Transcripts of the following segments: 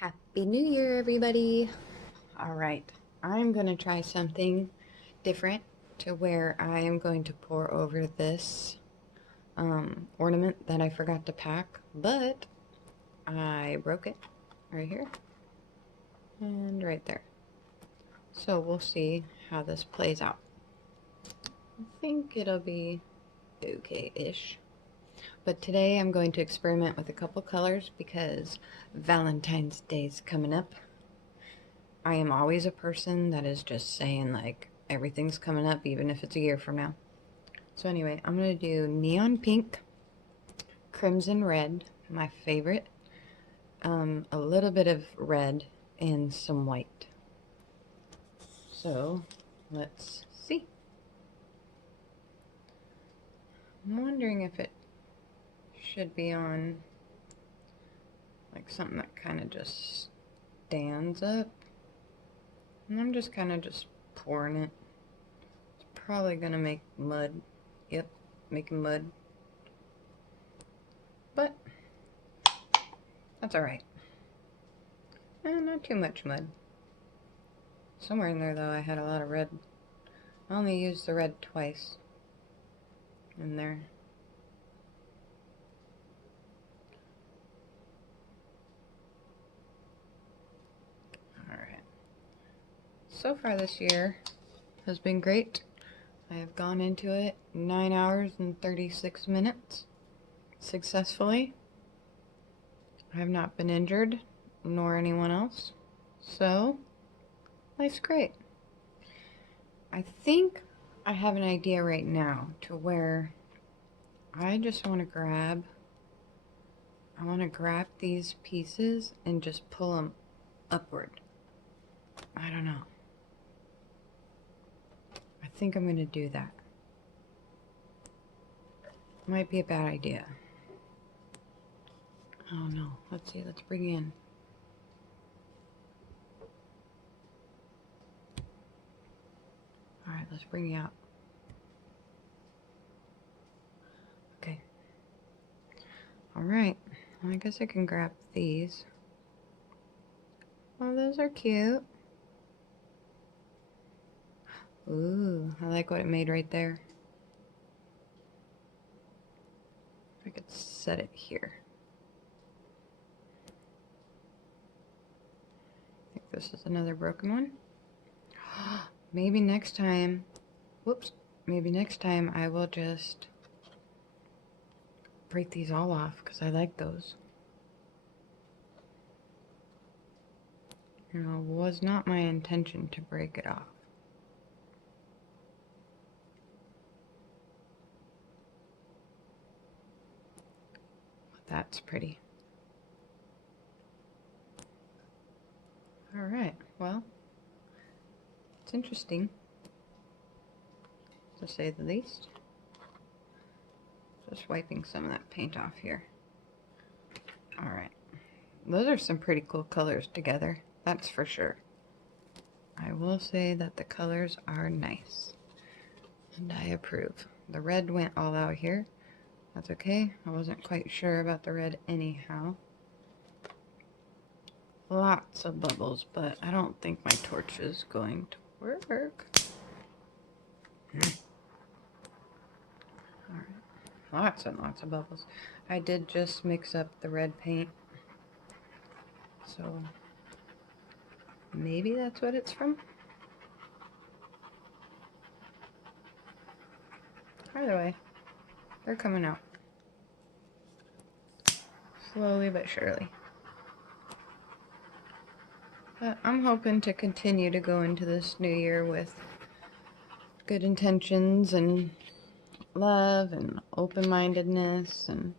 Happy New Year, everybody! Alright, I'm going to try something different to where I am going to pour over this ornament that I forgot to pack, but I broke it right here and right there. So we'll see how this plays out. I think it'll be okay-ish. But today I'm going to experiment with a couple colors because Valentine's Day is coming up. I am always a person that is just saying like everything's coming up even if it's a year from now. So anyway, I'm going to do neon pink, crimson red, my favorite, a little bit of red, and some white. So let's see. I'm wondering if it should be on like something that kind of just stands up. And I'm just kind of just pouring it. It's probably going to make mud. Yep, making mud. But that's alright. Not too much mud. Somewhere in there though I had a lot of red. I only used the red twice in there. Alright. So far this year has been great. I have gone into it 9 hours and 36 minutes successfully. I have not been injured, nor anyone else. So, life's great. I think I have an idea right now to where I just want to grab these pieces and just pull them upward. I don't know. I think I'm going to do that. Might be a bad idea. I don't know. Let's see. Let's bring in. Alright, let's bring you out. Okay. Alright. I guess I can grab these. Oh, those are cute. Ooh, I like what it made right there. I could set it here. I think this is another broken one. Maybe next time, whoops, maybe next time I will just break these all off because I like those. You know, it was not my intention to break it off. That's pretty. Alright, well, it's interesting, to say the least. Just wiping some of that paint off here. Alright, those are some pretty cool colors together, that's for sure. I will say that the colors are nice, and I approve. The red went all out here. That's okay. I wasn't quite sure about the red anyhow. Lots of bubbles, but I don't think my torch is going to work. Alright. Lots and lots of bubbles. I did just mix up the red paint. So maybe that's what it's from. Either way, they're coming out. Slowly but surely. But I'm hoping to continue to go into this new year with good intentions and love and open-mindedness and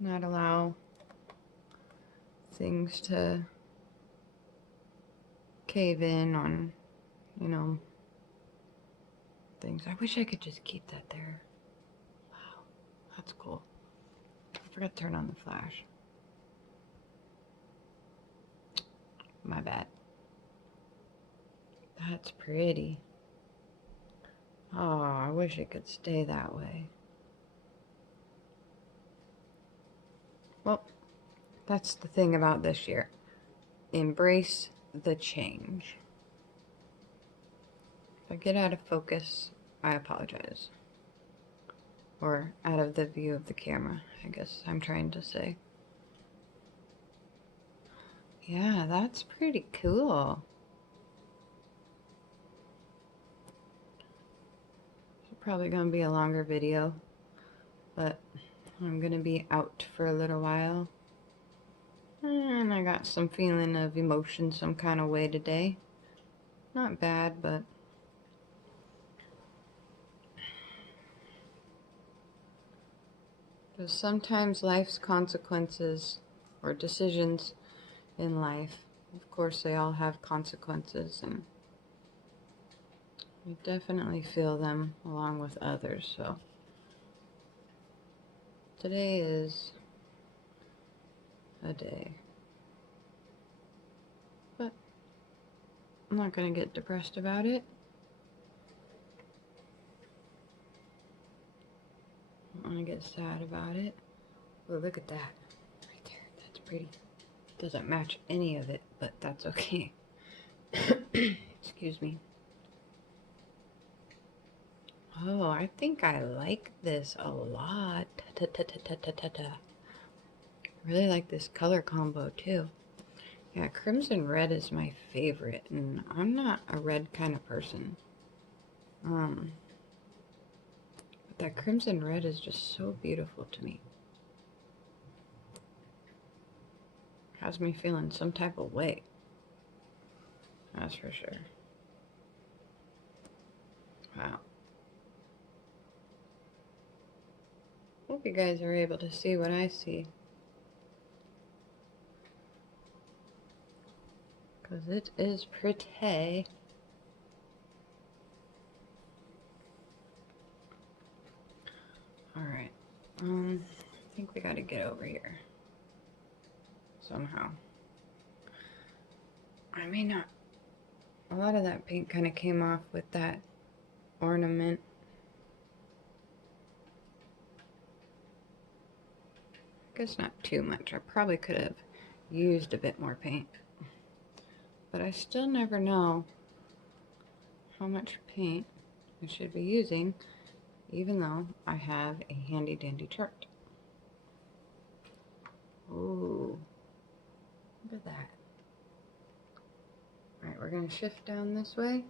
not allow things to cave in on, you know, things. I wish I could just keep that there. Wow, that's cool. I forgot to turn on the flash. My bad. That's pretty. Oh, I wish it could stay that way. Well, That's the thing about this year. Embrace the change. If I get out of focus, I apologize. Or out of the view of the camera, I guess I'm trying to say. Yeah, that's pretty cool. It's probably going to be a longer video, but I'm going to be out for a little while. And I got some feeling of emotion some kind of way today. Not bad, but because sometimes life's consequences or decisions in life, of course they all have consequences, and we definitely feel them along with others. So today is a day, but I'm not going to get depressed about it. I don't want to get sad about it. Well, look at that right there. That's pretty. Doesn't match any of it, but that's okay. Excuse me. Oh, I think I like this a lot. Really like this color combo too. Yeah, crimson red is my favorite, and I'm not a red kind of person. But that crimson red is just so beautiful to me. Has me feeling some type of way. That's for sure. Wow. Hope you guys are able to see what I see. Because it is pretty. Alright. I think we gotta get over here. Somehow. I may not. A lot of that paint kind of came off with that ornament. I guess not too much. I probably could have used a bit more paint. But I still never know how much paint I should be using, even though I have a handy dandy chart. Ooh, look at that. Alright, we're going to shift down this way.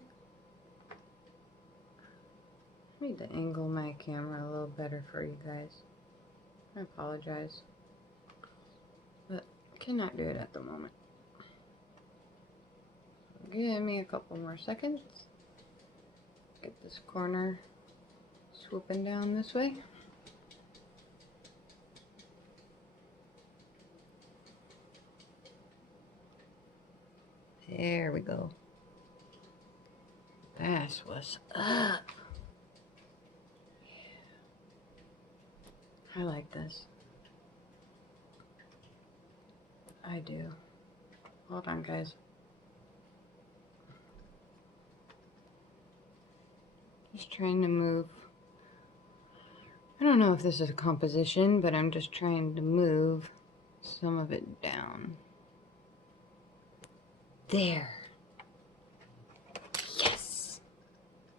I need to angle my camera a little better for you guys. I apologize, but I cannot do it at the moment. Give me a couple more seconds. Get this corner swooping down this way. There we go. That's what's up. I like this. I do. Hold on, guys. Just trying to move. I don't know if this is a composition, but I'm just trying to move some of it down. There. Yes.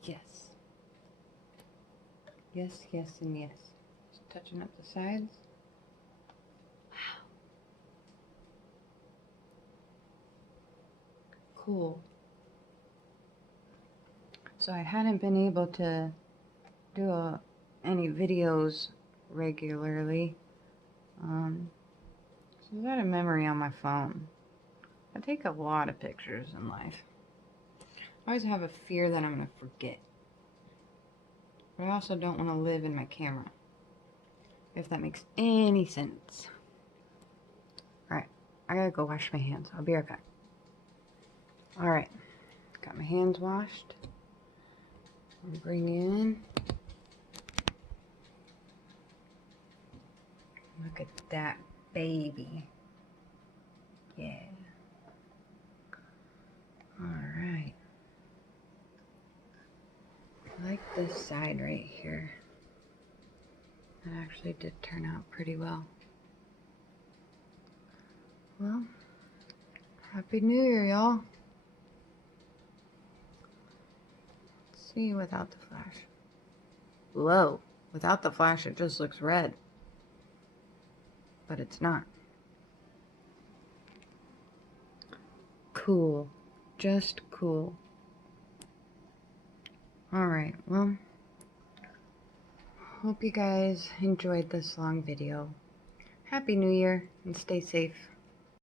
Yes. Yes, yes, and yes. Just touching up the sides. Wow. Cool. So I hadn't been able to do any videos regularly. So I got a memory on my phone. I take a lot of pictures in life. I always have a fear that I'm going to forget. But I also don't want to live in my camera. If that makes any sense. Alright, I gotta go wash my hands. I'll be right back. Alright, got my hands washed. I'll bring in. Look at that baby. Yeah. Alright. I like this side right here. It actually did turn out pretty well. Well, Happy New Year, y'all. Let's see without the flash. Whoa, without the flash it just looks red. But it's not. Cool. Just cool. Alright, well, hope you guys enjoyed this long video. Happy New Year and stay safe.